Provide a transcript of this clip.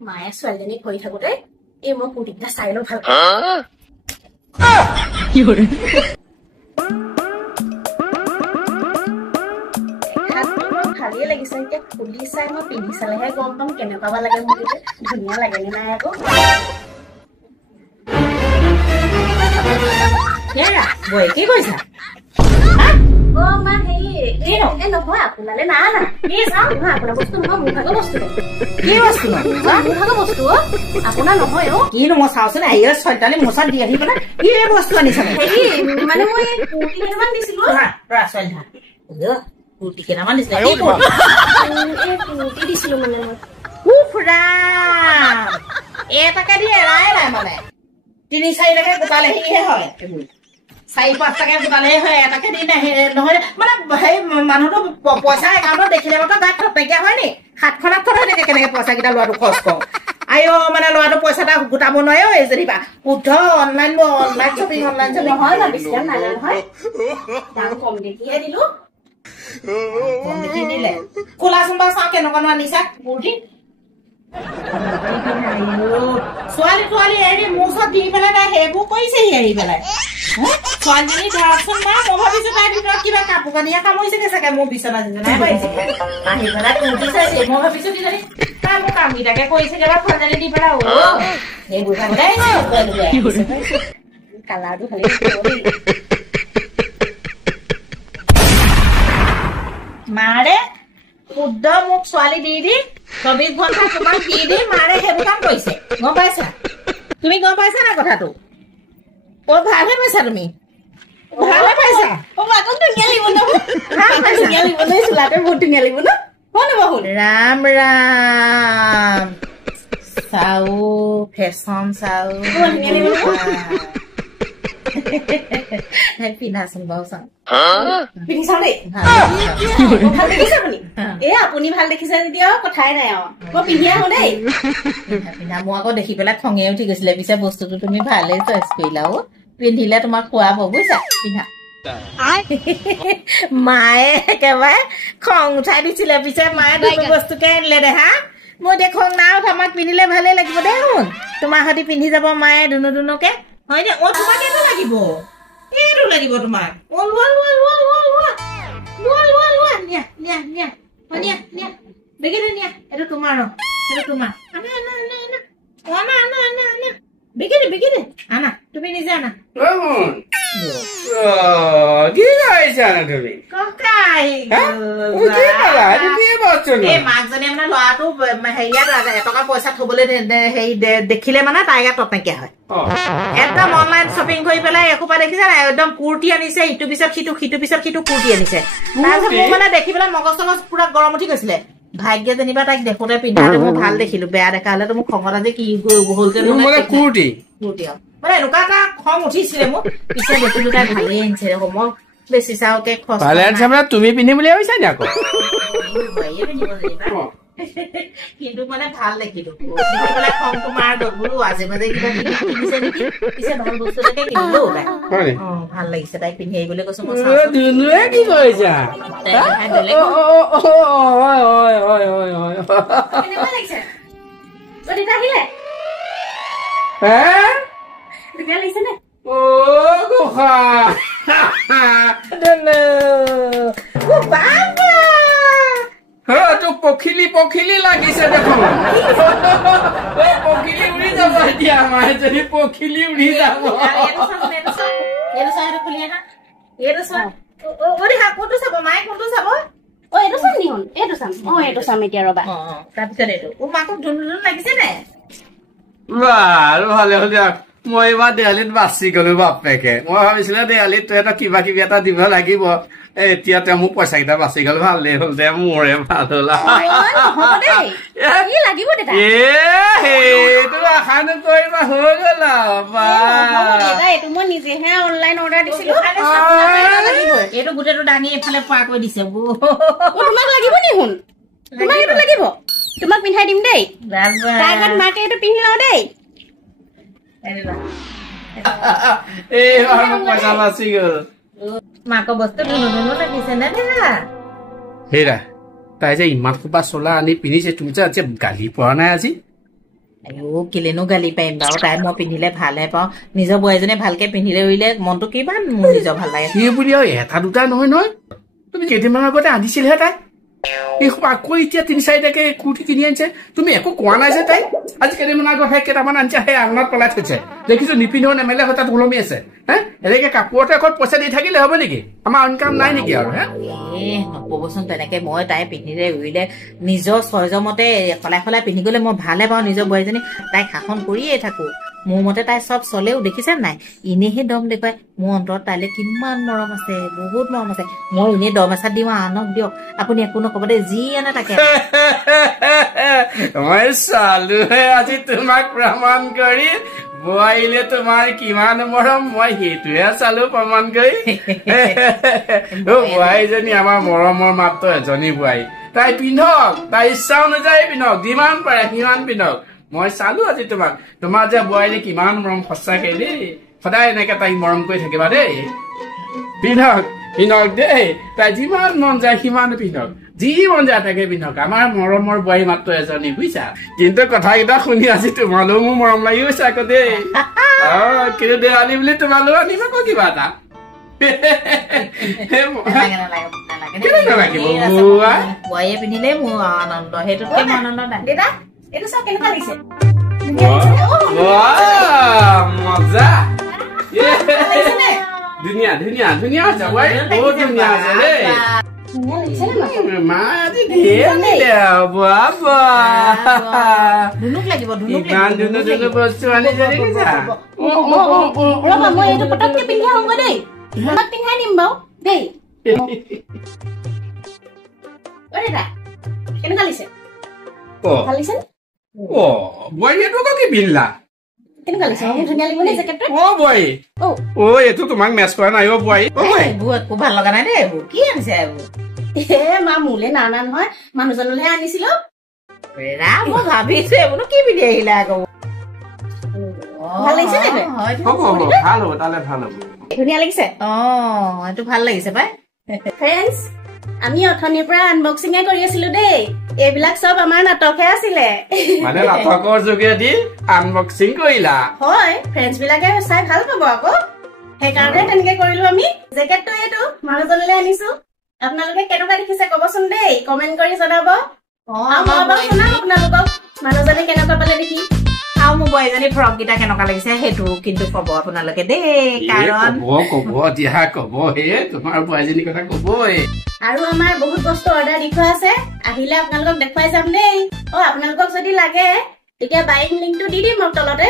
মায়ে ছোৱালীজনী কৰি থাকোতে এই মই কুৰ্তিটা চাই লওঁ ভাল ভালেই লাগিছে এতিয়া খুলি চাই মই পিন্ধি চালেহে গম পাম কেনেকুৱা বা লাগে মোৰ ধুনীয়া লাগে নে নাই আকৌ কি কৈছা অ মা হেৰি নহয় আপোনালে না কি চাওঁ নহয় আপোনাৰ বস্তু নহয় মোৰ ভাগৰ বস্তু কি বস্তু মোৰ ভাগৰ বস্তু আপোনাৰ নহয় অ কিনো মই চাওঁচোন আহি ছয়টালি মোচাত দি আহি পেলাই কি বস্তু আনিছা হেৰি মানে মই কুৰ্তি কেইটামান দিছিলো ছোৱালী কুৰ্তি কেইটামান দিছিলে কুৰ্তি দিছিলো মানে মই এটাকে দি এৰাই নাই মানে ৩-৪টাকে গোটালেহে হয় ৪-৫টাকে গোটালেহে হয় এটাকে দি নহয় মানে সেই মানুহটো পইচা একাউণ্টত দেখিলে মাত্ৰ গাত নাইকিয়া হয় নি ৭খন-৮খন হৈ থাকে কেনেকে পইচা কেইটা লোৱাটো খৰচ কৰো আইঅ মানে ল'ৰাটো পইচা এটা গোটাব নোৱাৰে এই যেনিবা শুদ্ধ অনলাইন শ্বপিং নহয় ভাবিছিলাম নালাগে নহয় দাম কম দেখিহে দিলো কম দেখি দিলে খোলাচোন বাৰু চাওঁ কেনেকুৱা আনিছা কুৰ্তি ছোৱালী এৰি মোৰ ওচৰত দি পেলাই তাই সেইবোৰ কৰিছেহি আহি পেলাই ছোৱালীজনী ধৰকচোন মা মই ভাবিছো তাইৰ ভিতৰত কিবা কাপোৰ কানিয়ে কামুৰিছেগে চাগে মোৰ বিচনা চিচনাই পাৰিছে আহি পেলাই কুৰ্তি চাইছে মই ভাবিছো কিজানি তাই মোৰ কামকেইটাকে কৰিছেগে বা ছোৱালীজনী দি পেলাই সেইবোৰ থাকোতে কালাৰটো খালি মাৰে শুদ্ধ মোক ছোৱালী দি ২৪ ঘণ্টা তোমাক দি মাৰে সেইবোৰ কাম কৰিছে গম পাইছা তুমি গম পাইছা না কথাটো ভালহে পাইছা তুমি ভালহে পাইছা ধুনীয়া লাগিব ধুনীয়া লাগিব চোলাতে বহুত ধুনীয়া লাগিব ন ৰাম ৰাম চাও ফেশ্বন চাও পিন্ধাচোন বাৰু চাওঁ পিন্ধি চাওঁ দেই ভাল দেখিছে আপুনি আপুনি ভাল দেখিছে যদি আৰু কথাই নাই আৰু মই পিন্ধি আহো দেই পিন্ধা মোৰ আকৌ দেখি পেলাই খঙে উঠি গৈছিলে পিছে বস্তুটো তুমি ভালেই চইচ কৰিলা পিন্ধিলে তোমাক খুৱাব বুজিছা পিন্ধা মায়ে একেবাৰে খং উঠাই দিছিলে পিছে মায়ে বস্তুকে আনিলে দে হা মই এতিয়া খং নাই উঠা আমাক পিন্ধিলে ভালেই লাগিব দেই শুন তোমাৰ সৈতে পিন্ধি যাব মায়ে দুনুকে হয় দে তোমাক এইটো লাগিব তোমাক বেগেৰে নিয়া এইটো তোমাৰ বেগেৰে আনা তুমি নিজে আনা মাকজনী মানে ল'ৰাটো হেৰিয়াত এটকা পইচা থবলৈ দেখিলে মানে তাই গাত তত নাইকিয়া হয় একদম অনলাইন শ্বপিং কৰি পেলাই একোপা দেখিছে নাই একদম কুৰ্তি আনিছে ইটো পিছত সিটো কুৰ্তি আনিছে তাৰপিছত মোৰ মানে দেখি পেলাই মগজ চগজ পুৰা গৰম উঠি গৈছিলে ভাগ্য যেনিবা তাইক দেখোতে পিন্ধাটো মই ভাল দেখিলো বেয়া দেখা হলেতো মোক খঙত আজি কি হলকে কুৰ্তি মানে এনেকুৱা এটা খং উঠিছিলে মোক পিছে দেখিলো তাই ভালেই আনিছে মই বেছি চাওকে তুমি পিন্ধি বুলি ভাবিছা নি আকৌ কিন্তু মানে ভাল দেখিলো দেখি পেলাই খং তোমাৰ বোলো মাজে মাজে কিবা কিনিছে নেকি পিছে ভাল বস্তু এটাকে কিনিলো ভাল লাগিছে তাইক পিন্ধি আহিবলৈ কৈছো মই কি কৰিছা পখিলি লাগিছে দেখোন পখিলি উৰি যাব এতিয়া আমাৰ যদি পখিলি উৰি যাব ভালে হ'ল দিয়া মই এইবাৰ দেৱালীত বাচি গলো বাপেকে মই ভাবিছিলো দেৱালীত তই কিবা কিবি এটা দিব লাগিব এতিয়া তেওঁ মোক পইচা কেইটা বাচি গল ভালেই হ'ল দে মোৰে ভাল হ'ল সেইটো আশা নকৰিবা হৈ গল মই নিজেহে অনলাইন অৰ্ডাৰ দিছিলো এইটো গোটেইটো দাঙি এইফালে পোৱা কৈ দিছে তোমাক লাগিব নি শুন তোমাক এইটো লাগিব তোমাক পিন্ধাই দিম দেই মাকে এইটো পিন্ধি লওঁ দেই পইচা বাচি গল মাকৰ বস্তু ধুনু লাগিছে নে হেৰা তাই যে ইমান সোপা চোলা আনি পিন্ধিছে তুমি যে আজি গালি পোৱা নাই আজি আইও কিলেনো গালি পাৰিম বাৰু তাই মই পিন্ধিলে ভালহে পাওঁ নিজৰ বোৱাৰীজনীয়ে ভালকে পিন্ধিলে উৰিলে মনটো কিমান মোৰ নিজৰ ভাল লাগে সেই বুলি আৰু এটা দুটা নহয় নহয় তুমি কেইদিনমান আগতে আনিছিলহে তাই আকৌ এতিয়া 3-4টাকে কুৰ্তি কিনি আনিছে তুমি একো কোৱা নাই যে তাই আজি কেইদিনমান আগত সেই কেইটামান আনিছে সেই আলনাত পেলাই থৈছে দেখিছো নিপিন্ধিও নেমেলে হয় তাত ওলমি আছে হে এনেকে কাপোৰতে অকল পইচা দি থাকিলে হ'ব নেকি আমাৰ ইনকাম নাই নেকি আৰু হে নক'বচোন তেনেকে মই তাই পিন্ধিলে উৰিলে নিজৰ চইজৰ মতে সলাই সলাই পিন্ধি গ'লে মই ভালে পাওঁ নিজৰ বোৱাৰীজনী তাইক শাসন কৰিয়ে থাকো মোৰ মতে তাই চব চলেও দেখিছে নাই এনেহে দম দেখুৱাই মোৰ অন্তৰত তাইলে কিমান মৰম আছে বহুত মৰম আছে মই এনেই দম এচাত দিওঁ আনক দিয়ক আপুনি একো নক'ব দেই যি আনে তাকে মই চালোহে আজি তোমাক প্ৰমাণ কৰি বোৱাৰীলে তোমাৰ কিমান মৰম মই সেইটোহে চালো প্ৰমাণ কৰি বোৱাৰীজনী আমাৰ মৰমৰ মাত্ৰ এজনী বোৱাৰী তাই পিন্ধক তাই ইচ্ছা অনুযায়ী পিন্ধক যিমান পাৰে সিমান পিন্ধক মই চালো আজি তোমাক তোমাৰ যে বোৱাৰী কিমান মৰম সঁচাকে দেই সদায় এনেকে তাইক মৰম কৰি থাকিবা দেই পিন্ধক পিন্ধক দেই তাই যিমান মন যায় সিমান পিন্ধক যি মন যায় তাকে পিন্ধক আমাৰ মৰমৰ বোৱাৰী মাত্ৰ এজনী বুজিছা কিন্তু কথাকেইটা শুনি আজি তোমালৈও মোৰ মৰম লাগি গৈছে আকৌ দেই কিন্তু দেৱালী বুলি তোমালৈও আনিম আকৌ কিবা এটা বোৱাৰীয়ে পিন্ধিলে মোৰ আনন্দ সেইটোতকে মোৰ আনন্দ নাই দেতা এইটো চাওক কেনেকুৱা লাগিছে মজা ধুনীয়া ধুনীয়া ধুনীয়া হৈছে বহুত ধুনীয়া হৈছে দেই মা আজি ইমান ধুনু ধুনু বস্তু আনিছে দেখিছা ৰবা মই এইটো পটককে পিন্ধি আহোঁ দেই তোমাক পিন্ধাই দিম বাৰু দেই দেতা কেনেকুৱা লাগিছে ভাল লাগিছে বোৱাৰীটো আকৌ কি পিন্ধিলা কেনেকুৱা লাগিছে ধুনীয়া লাগিব নে জেকেটটো বোৱাৰী এইটো তোমাক মেচ কৰা নাই বোৱাৰী এইবোৰ একো ভাল লগা নাই দেই এইবোৰ কি আনিছে এইবোৰ মা মোলে নানা নহয় মানুহজনলৈহে আনিছিলো মই ভাবিছো এইবোৰ কি পিন্ধি আহিলে আকৌ ভাল লাগিছে নে ভাল হ'ব তালে ভাল হ'ব ধুনীয়া লাগিছে এইটো ভাল লাগিছে পাই ফ্ৰেণ্ডছ আমি অথনিৰ পৰা আনবক্সিঙে কৰি আছিলো দেই এইবিলাক চব আমাৰ নাটকহে আছিলে মানে নাটকৰ যোগেদি আনবক্সিং কৰিলা হয় ফ্ৰেণ্ডছ বিলাকে চাই ভাল পাব আকৌ সেইকাৰণে তেনেকে কৰিলো আমি জেকেটটো এইটো মানুহজনলৈ আনিছো আপোনালোকে কেনেকুৱা দেখিছে কবচোন দেই কমেন্ট কৰি জনাব আপোনালোকক মানুহজনে কেনেকুৱা পালে দেখি আৰু মোৰ বোৱাৰীজনী ফ্ৰক কেইটা কেনেকুৱা লাগিছে সেইটো কিন্তু কব আপোনালোকে দেই কাৰণ কব দিয়া কব হে তোমাৰ বোৱাৰীজনীৰ কথা কবই আৰু আমাৰ বহুত বস্তু অৰ্ডাৰ দি থোৱা আছে আহিলে আপোনালোকক দেখুৱাই যাম দেই আপোনালোকক যদি লাগে তেতিয়া বাইং লিংকটো দি দিম তলতে